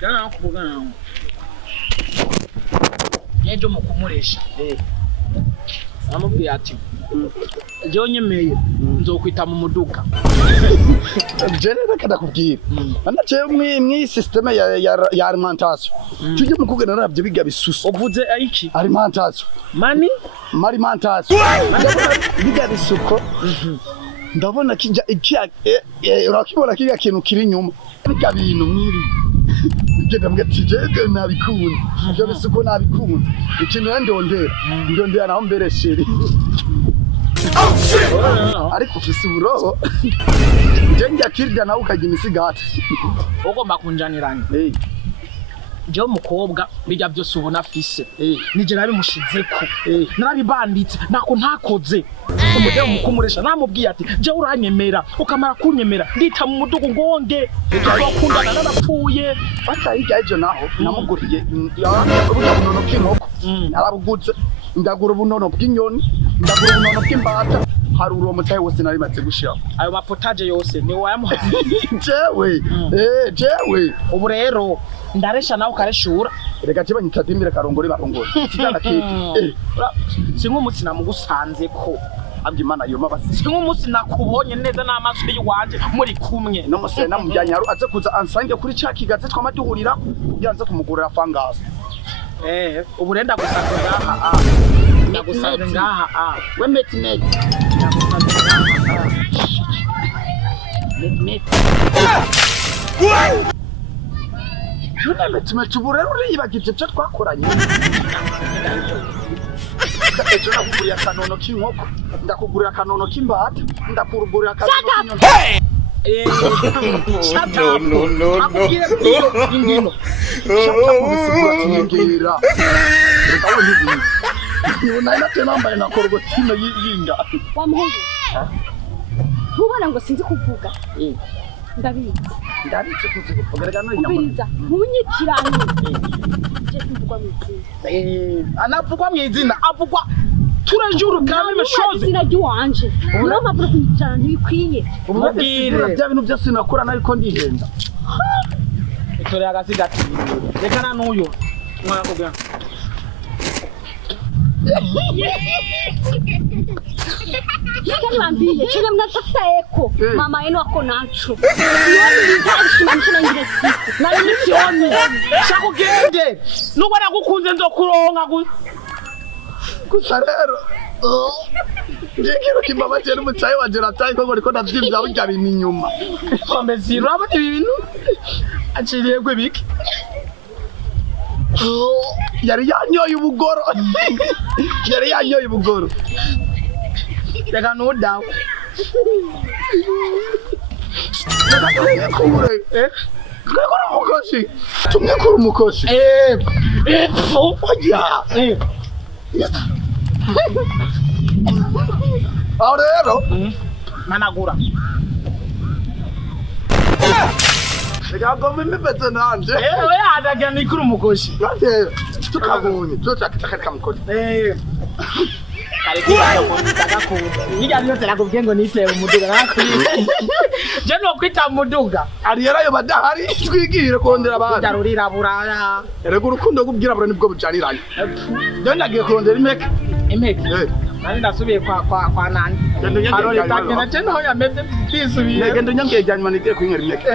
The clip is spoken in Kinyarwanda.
Kana kuvuga Yejo mukumuresha amubwiye ati Jewe nyemeye nzokwita mu muduga Jenera kada kubwira anace mwi system ya alimentation tujye mukugena nabyo biga bisusu uvuze iki alimentation alimentation biga bisuko ndabona kijya urakibona kijya kintu kiri nyuma biga bintu mwiri ngenda mgatije nabikunda byo bisuko nabikunda ikintu ndondera naho mbere sheri ariko ufise uburoho njye akirya nawe ukajya imisigati ugomba kunjaniranye je umukobwa bijya byose ubona afise nije nabimushizeko narabibanditse nako ntakoze umujye mukumuresha namubwiye ati je uranyemera ukamara kunyemera ndita mu mudugu ngonge twakundana narapfuye batayijya ejo naho namuguriye ubunono bw'inkoko narabugutse ndagura ubunono bw'inyoni ndagura ubunono bw'imbata hari uwo mutaye wose nari matse gushira ayo mapotage yose ni wayamuhaye jewe ubu rero ndaresha nawe kareshura reka kiba nyitadimira karongore barongore kitana kiki sinkumunsi namugusanze ko abye Imana yo mabasi sinkumunsi nakubonye neza n'amaso y'uwanje muri kumwe no musene namujyanye haru aze kuza ansange kuri cakigaze twamaduhurira yanze kumugurira fangasa ubu renda gusanze ngaha ndagusanze ngaha we meti ndagusanze ngaha meti Meti uburero uriyibagije cyo twakoranye ejo nakugurira kanono k'inkoko ndakugurira kanono k'imbata ndakugurira kanono k'inyoni Shut up. No. Indino. Shut up ubisigura kinyegera rekawe ntibizi nibona nate nambaye nakorwa tino yinda wa muhungu ntubona ngo sinzi kuvuga ndabizi kuzi kuvuga no inyama ubiriza ntunyikiranye je mvugwa mwizina anavugwa mwizina avugwa turajuru kandi meshoze izina ry'uwanje niyo mpamvu kunyikirana ntibikwiye ubwire bya bintu byose nakora nariko ndihenda itore agasigati reka na nuyo mwana kugira Kani wambie, chile mnatafuta eko. Mama yenu wako nacho. Sioni nitashimamisha na ngine siku. Na mimi sioni. Shakugende. Nuko nakukunze nzokuronka kusarero. Ngikiro kimama cyane mutaye wajera tayi ko ngoriko ndavyimza burya bini inyuma. Kombe ziro abati ibintu. Aciriye gwe biki. Yari yanyoye ubugoro. Yari yanyoye ubugoro. Reka nudawe. Twekora umukozi. Tumwekora umukozi. Oya. Aho rero managura. Reka ngombe mbetse nanje. Oya adaga nikuru umukozi. Tukabonye. Tutakitaka kamukozi. Kare kwibaza ko ndagako nijya nyote nakubwiye ngo niteye umuduga nakuri je no kwita umuduga ari yarayo badahari twigire kondera abandi darurira buraya erego urukundo gubwira bro nibwo bucaniranye je ndagiye kurondera impeke nani ndasubiye kwa nani arori takena je no yameze bisubiye ngendo nyangiye janyuma nigiye kwinywera impeke